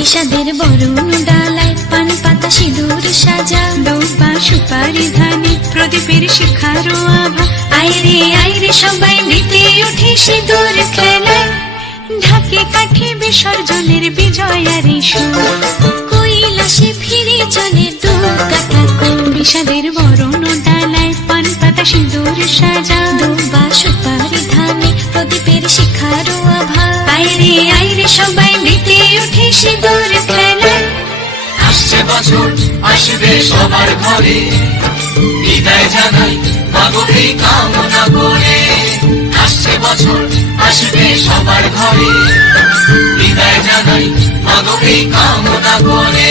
বিষাদের বরণ ডালায় পান পাতা সিঁদুর সাজা, দৌবা সুপারি ধানে প্রদীপের শিখারো আভা। আইরে সবাই মেতে উঠে সিঁদুর খেলায়, ঢাকে কাঠে বিসর্জনের বিজয়ারি সুর, কৈলাসে ফিরে চলে দুর্গা ঠাকুর। বিষাদের বরণ ডালায় পান পাতা সিঁদুর সাজা, দৌবা সুপারি ধানে প্রদীপের শিখারো আভা। আইরে সবাই মেতে উঠে সিঁদুর খেলায়। আসছে বছর আসবে সবার ঘরে, বিদায় জানাই মাগোকে কামনা করে। আসছে বছর আসবে সবার ঘরে, বিদায় জানাই মাগোকে কামনা করে।